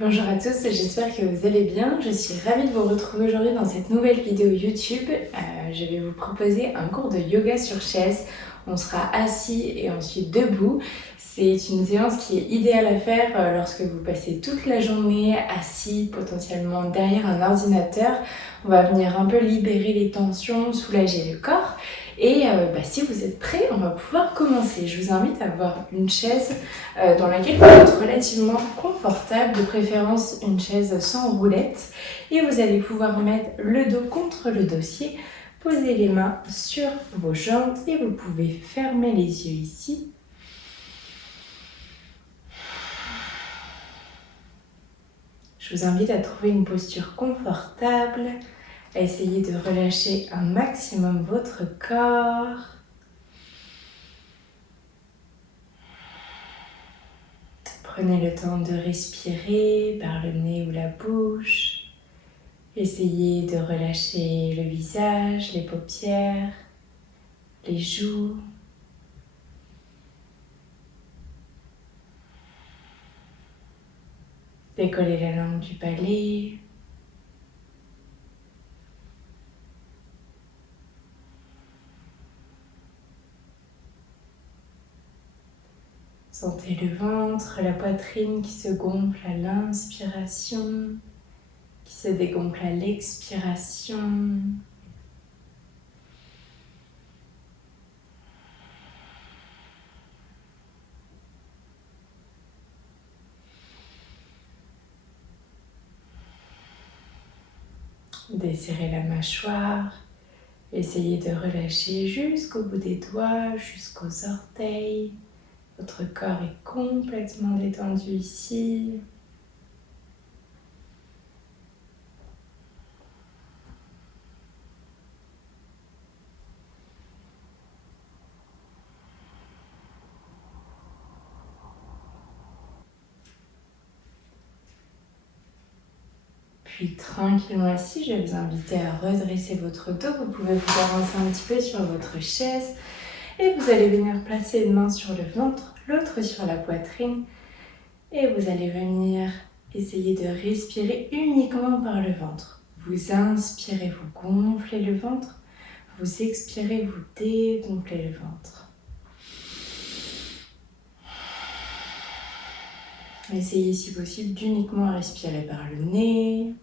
Bonjour à tous, j'espère que vous allez bien. Je suis ravie de vous retrouver aujourd'hui dans cette nouvelle vidéo YouTube. Je vais vous proposer un cours de yoga sur chaise. On sera assis et ensuite debout. C'est une séance qui est idéale à faire lorsque vous passez toute la journée assis, potentiellement derrière un ordinateur. On va venir un peu libérer les tensions, soulager le corps. Et si vous êtes prêts, on va pouvoir commencer. Je vous invite à avoir une chaise dans laquelle vous êtes relativement confortable, de préférence une chaise sans roulette. Et vous allez pouvoir mettre le dos contre le dossier, poser les mains sur vos jambes et vous pouvez fermer les yeux ici. Je vous invite à trouver une posture confortable, à essayer de relâcher un maximum votre corps. Prenez le temps de respirer par le nez ou la bouche. Essayez de relâcher le visage, les paupières, les joues. Décollez la langue du palais. Sentez le ventre, la poitrine qui se gonfle à l'inspiration, qui se dégonfle à l'expiration. Desserrez la mâchoire. Essayez de relâcher jusqu'au bout des doigts, jusqu'aux orteils. Votre corps est complètement détendu ici. Puis tranquillement assis, je vais vous inviter à redresser votre dos. Vous pouvez vous avancer un petit peu sur votre chaise et vous allez venir placer une main sur le ventre, l'autre sur la poitrine et vous allez venir essayer de respirer uniquement par le ventre. Vous inspirez, vous gonflez le ventre, vous expirez, vous dégonflez le ventre. Essayez si possible d'uniquement respirer par le nez.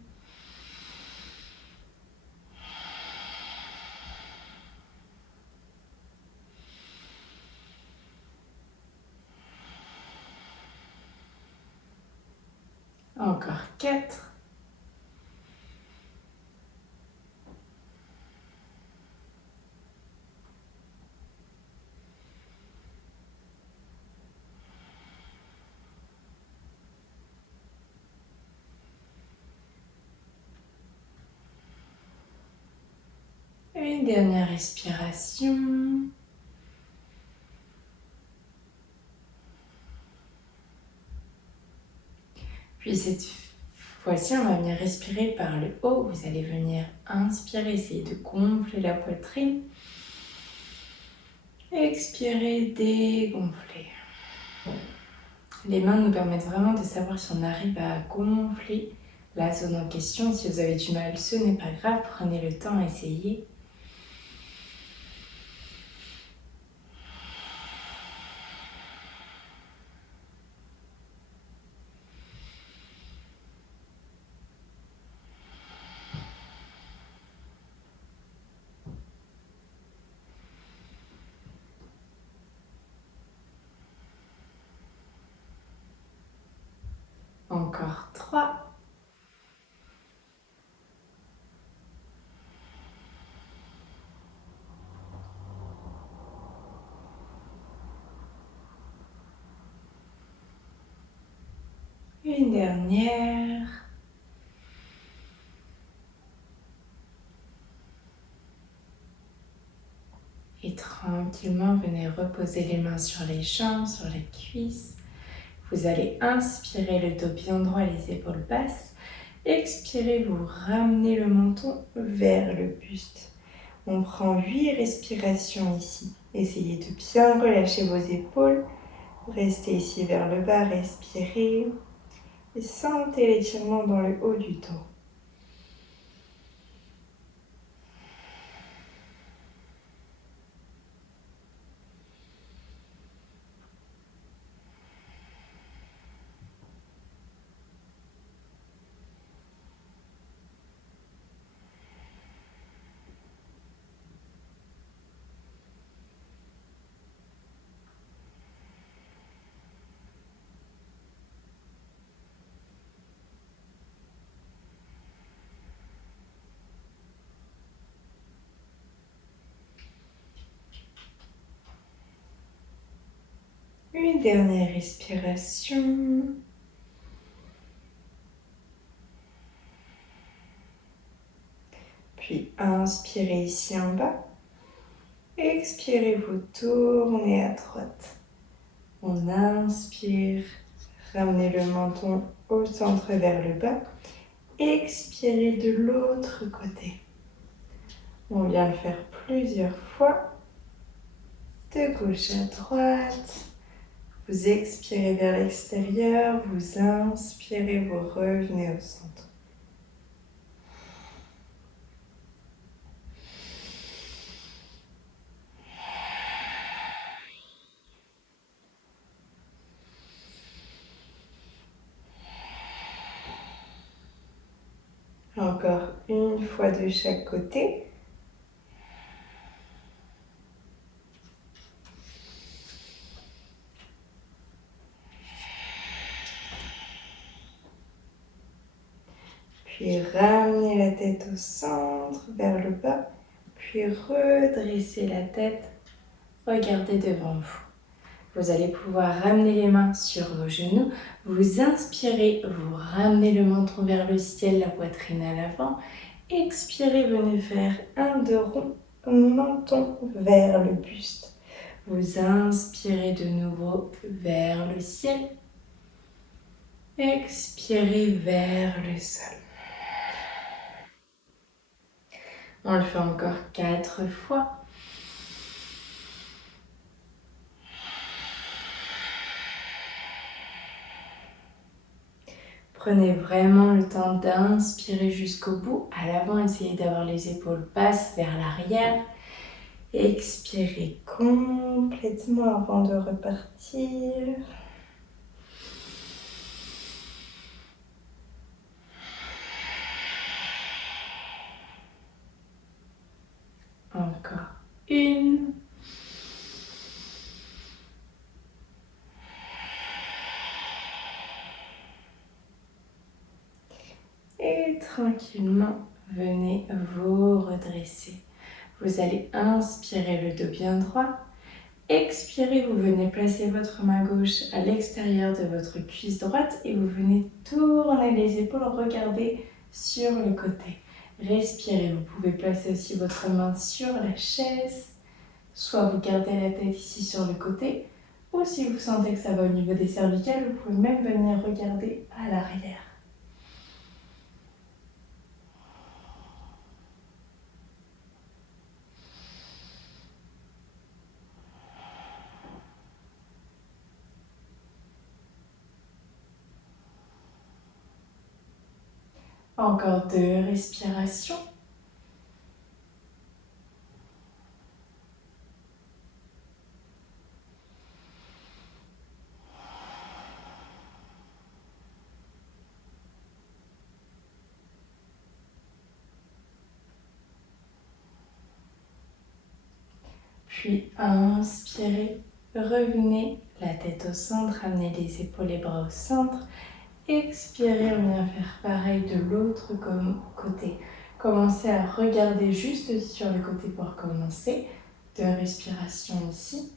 Encore 4. Une dernière respiration. Puis cette fois-ci, on va venir respirer par le haut. Vous allez venir inspirer, essayer de gonfler la poitrine. Expirer, dégonfler. Les mains nous permettent vraiment de savoir si on arrive à gonfler la zone en question. Si vous avez du mal, ce n'est pas grave. Prenez le temps, essayez. Encore 3. Une dernière. Et tranquillement, venez reposer les mains sur les jambes, sur les cuisses. Vous allez inspirer le dos bien droit, les épaules basses. Expirez, vous ramenez le menton vers le buste. On prend 8 respirations ici. Essayez de bien relâcher vos épaules. Restez ici vers le bas, respirez. Et sentez l'étirement dans le haut du dos. Une dernière respiration. Puis inspirez ici en bas. Expirez, vous tournez à droite. On inspire, ramenez le menton au centre vers le bas. Expirez de l'autre côté. On vient le faire plusieurs fois. De gauche à droite. Vous expirez vers l'extérieur, vous inspirez, vous revenez au centre. Encore une fois de chaque côté. Puis ramenez la tête au centre, vers le bas. Puis redressez la tête, regardez devant vous. Vous allez pouvoir ramener les mains sur vos genoux. Vous inspirez, vous ramenez le menton vers le ciel, la poitrine à l'avant. Expirez, venez faire un de rond, menton vers le buste. Vous inspirez de nouveau vers le ciel. Expirez vers le sol. On le fait encore 4 fois. Prenez vraiment le temps d'inspirer jusqu'au bout. À l'avant, essayez d'avoir les épaules basses vers l'arrière. Expirez complètement avant de repartir. Encore une. Et tranquillement, venez vous redresser. Vous allez inspirer le dos bien droit. Expirez, vous venez placer votre main gauche à l'extérieur de votre cuisse droite et vous venez tourner les épaules, regarder sur le côté. Respirez, vous pouvez placer aussi votre main sur la chaise, soit vous gardez la tête ici sur le côté, ou si vous sentez que ça va au niveau des cervicales, vous pouvez même venir regarder à l'arrière. Encore 2 respirations. Puis inspirez, revenez la tête au centre, amenez les épaules et bras au centre. Expirez, on vient faire pareil de l'autre côté. Commencez à regarder juste sur le côté pour commencer. 2 respirations ici.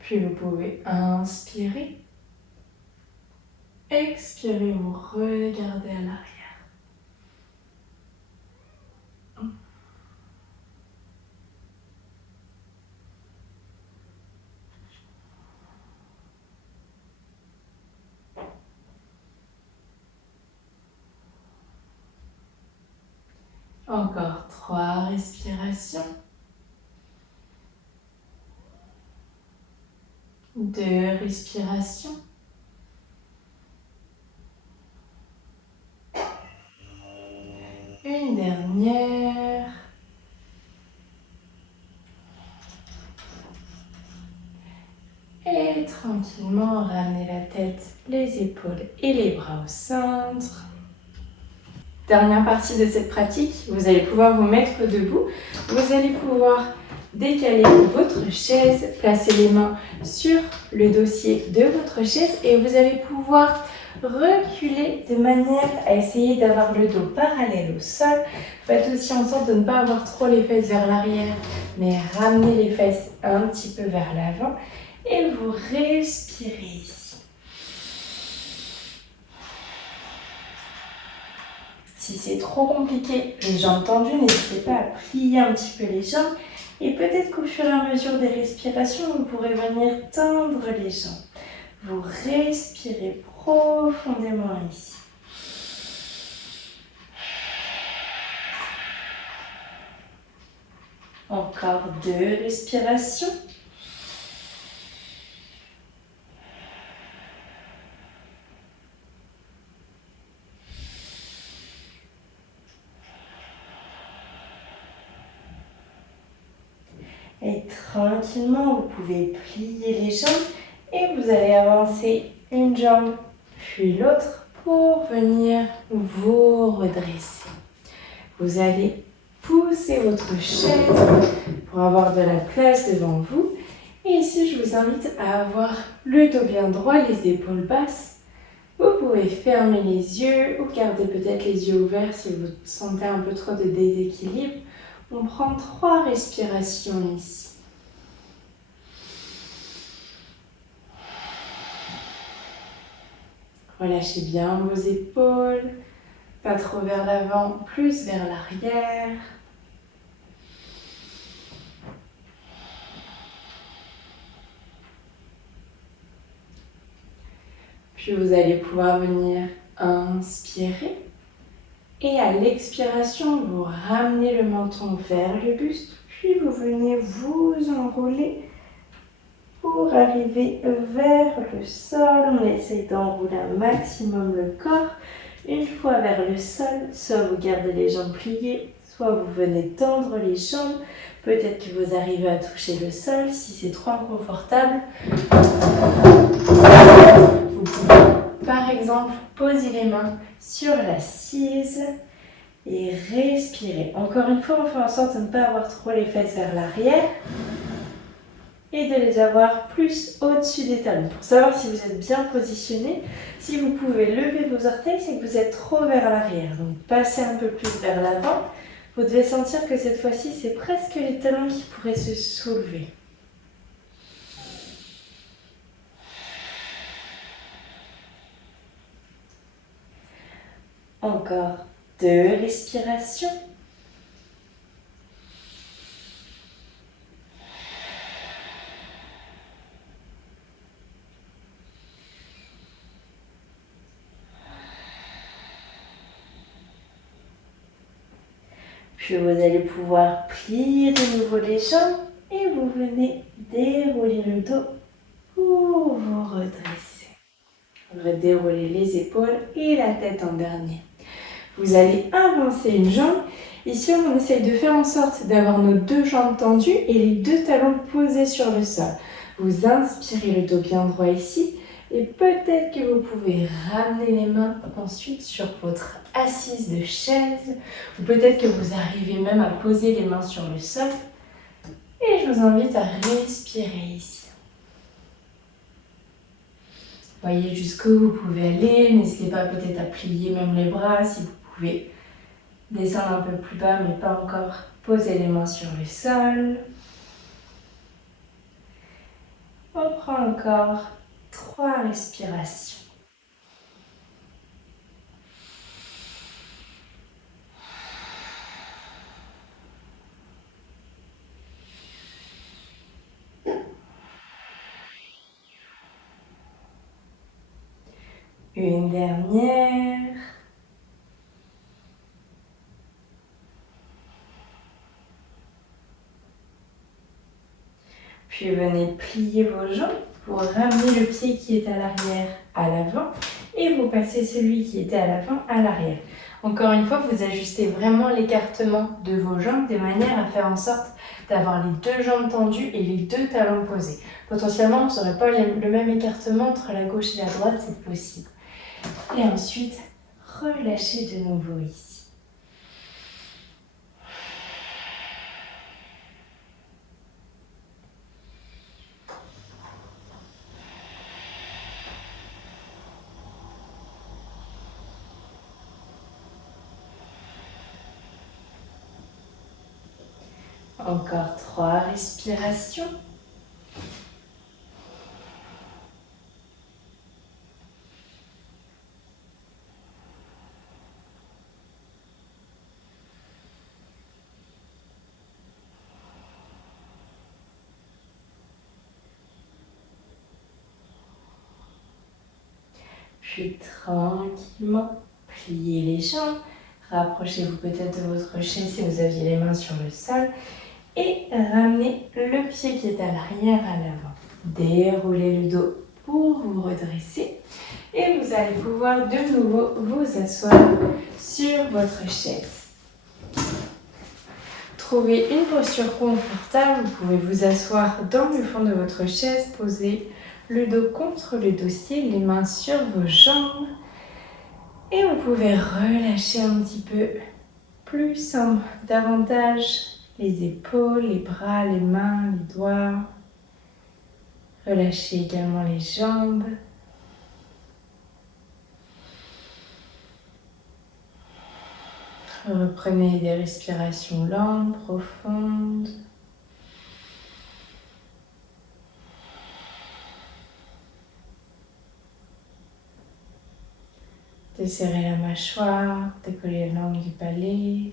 Puis vous pouvez inspirer. Expirez, vous regardez à l'arrière. Encore 3 respirations. 2 respirations. Une dernière. Et tranquillement, ramenez la tête, les épaules et les bras au centre. Dernière partie de cette pratique, vous allez pouvoir vous mettre debout. Vous allez pouvoir décaler votre chaise, placer les mains sur le dossier de votre chaise et vous allez pouvoir reculer de manière à essayer d'avoir le dos parallèle au sol. Faites aussi en sorte de ne pas avoir trop les fesses vers l'arrière, mais ramenez les fesses un petit peu vers l'avant et vous respirez ici. Si c'est trop compliqué, les jambes tendues, n'hésitez pas à plier un petit peu les jambes. Et peut-être qu'au fur et à mesure des respirations, vous pourrez venir tendre les jambes. Vous respirez profondément ici. Encore 2 respirations. Et tranquillement, vous pouvez plier les jambes et vous allez avancer une jambe puis l'autre pour venir vous redresser. Vous allez pousser votre chaise pour avoir de la place devant vous. Et ici, je vous invite à avoir le dos bien droit, les épaules basses. Vous pouvez fermer les yeux ou garder peut-être les yeux ouverts si vous sentez un peu trop de déséquilibre. On prend 3 respirations ici. Relâchez bien vos épaules, pas trop vers l'avant, plus vers l'arrière. Puis vous allez pouvoir venir inspirer. Et à l'expiration, vous ramenez le menton vers le buste, puis vous venez vous enrouler pour arriver vers le sol. On essaye d'enrouler un maximum le corps. Une fois vers le sol, soit vous gardez les jambes pliées, soit vous venez tendre les jambes. Peut-être que vous arrivez à toucher le sol. Si c'est trop inconfortable, vous pouvez par exemple poser les mains sur l'assise et respirer. Encore une fois, on fait en sorte de ne pas avoir trop les fesses vers l'arrière et de les avoir plus au-dessus des talons. Pour savoir si vous êtes bien positionné, si vous pouvez lever vos orteils, c'est que vous êtes trop vers l'arrière. Donc passez un peu plus vers l'avant. Vous devez sentir que cette fois-ci, c'est presque les talons qui pourraient se soulever. Encore 2 respirations. Puis vous allez pouvoir plier de nouveau les jambes et vous venez dérouler le dos pour vous redresser. Vous allez dérouler les épaules et la tête en dernier. Vous allez avancer une jambe. Ici, on essaye de faire en sorte d'avoir nos 2 jambes tendues et les 2 talons posés sur le sol. Vous inspirez le dos bien droit ici. Et peut-être que vous pouvez ramener les mains ensuite sur votre assise de chaise. Ou peut-être que vous arrivez même à poser les mains sur le sol. Et je vous invite à respirer ici. Voyez jusqu'où vous pouvez aller. N'hésitez pas peut-être à plier même les bras si vous pouvez descendre un peu plus bas mais pas encore. Posez les mains sur le sol. On prend encore 3 respirations. Une dernière. Puis venez plier vos jambes. Vous ramenez le pied qui est à l'arrière à l'avant et vous passez celui qui était à l'avant à l'arrière. Encore une fois, vous ajustez vraiment l'écartement de vos jambes de manière à faire en sorte d'avoir les deux jambes tendues et les deux talons posés. Potentiellement, vous n'aurez pas le même écartement entre la gauche et la droite, c'est possible. Et ensuite, relâchez de nouveau ici. Encore 3 respirations. Puis tranquillement, pliez les jambes. Rapprochez-vous peut-être de votre chaise si vous aviez les mains sur le sol. Et ramenez le pied qui est à l'arrière à l'avant. Déroulez le dos pour vous redresser. Et vous allez pouvoir de nouveau vous asseoir sur votre chaise. Trouvez une posture confortable. Vous pouvez vous asseoir dans le fond de votre chaise, poser le dos contre le dossier, les mains sur vos jambes. Et vous pouvez relâcher un petit peu plus, davantage les épaules, les bras, les mains, les doigts. Relâchez également les jambes. Reprenez des respirations lentes, profondes. Desserrez la mâchoire, décollez la langue du palais.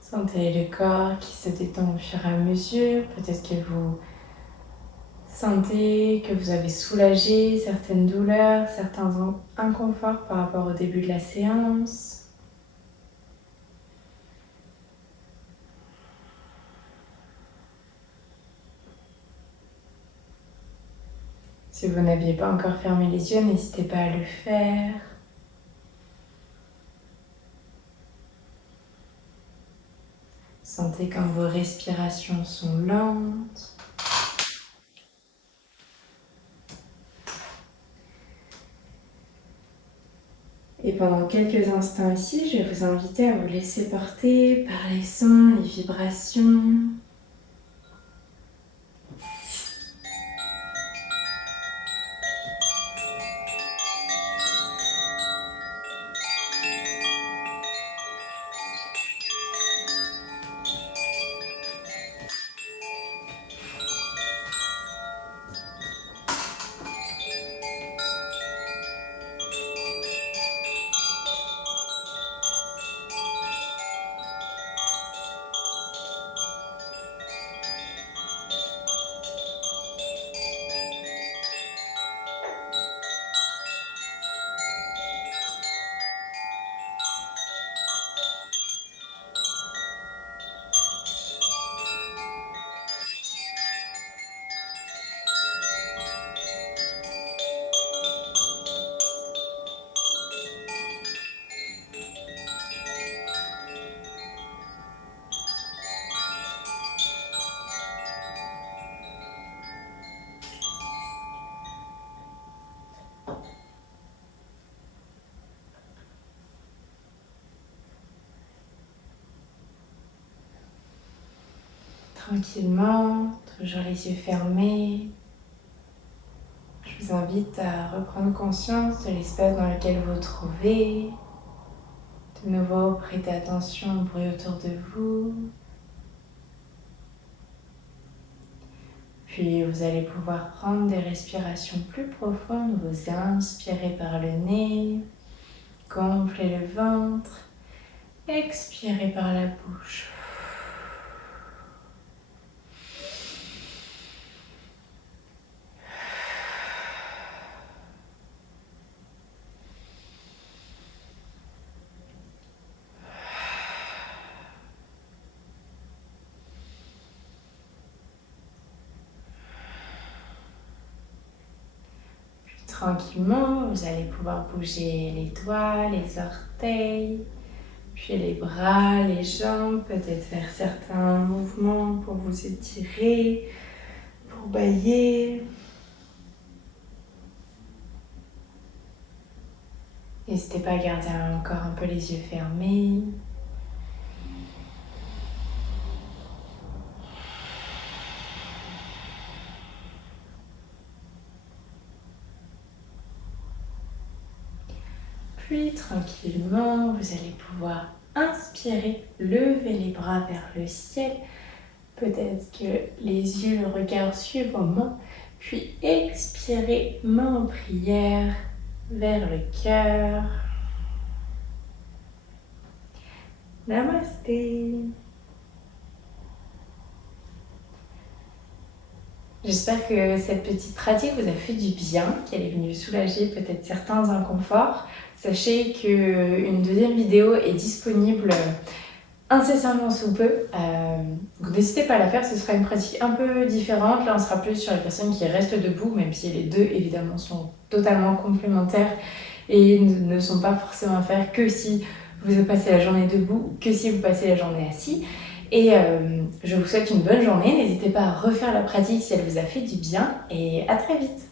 Sentez le corps qui se détend au fur et à mesure. Peut-être que vous sentez que vous avez soulagé certaines douleurs, certains inconforts par rapport au début de la séance. Si vous n'aviez pas encore fermé les yeux, n'hésitez pas à le faire. Sentez quand vos respirations sont lentes. Et pendant quelques instants ici, je vais vous inviter à vous laisser porter par les sons, les vibrations. Tranquillement, toujours les yeux fermés. Je Je vous invite à reprendre conscience de l'espace dans lequel vous vous trouvez. De nouveau, prêtez attention au bruit autour de vous. Puis vous allez pouvoir prendre des respirations plus profondes. Vous inspirez par le nez, gonflez le ventre, expirez par la bouche. Tranquillement, vous allez pouvoir bouger les doigts, les orteils, puis les bras, les jambes, peut-être faire certains mouvements pour vous étirer, pour bâiller. N'hésitez pas à garder encore un peu les yeux fermés. Puis tranquillement, vous allez pouvoir inspirer, lever les bras vers le ciel. Peut-être que les yeux, le regard suivent vos mains. Puis expirez, main en prière vers le cœur. Namasté. J'espère que cette petite pratique vous a fait du bien, qu'elle est venue soulager peut-être certains inconforts. Sachez qu'une deuxième vidéo est disponible incessamment sous peu. Donc n'hésitez pas à la faire, ce sera une pratique un peu différente. Là on sera plus sur les personnes qui restent debout, même si les deux évidemment sont totalement complémentaires et ne sont pas forcément à faire que si vous passez la journée debout ou que si vous passez la journée assis. Et je vous souhaite une bonne journée, n'hésitez pas à refaire la pratique si elle vous a fait du bien et à très vite.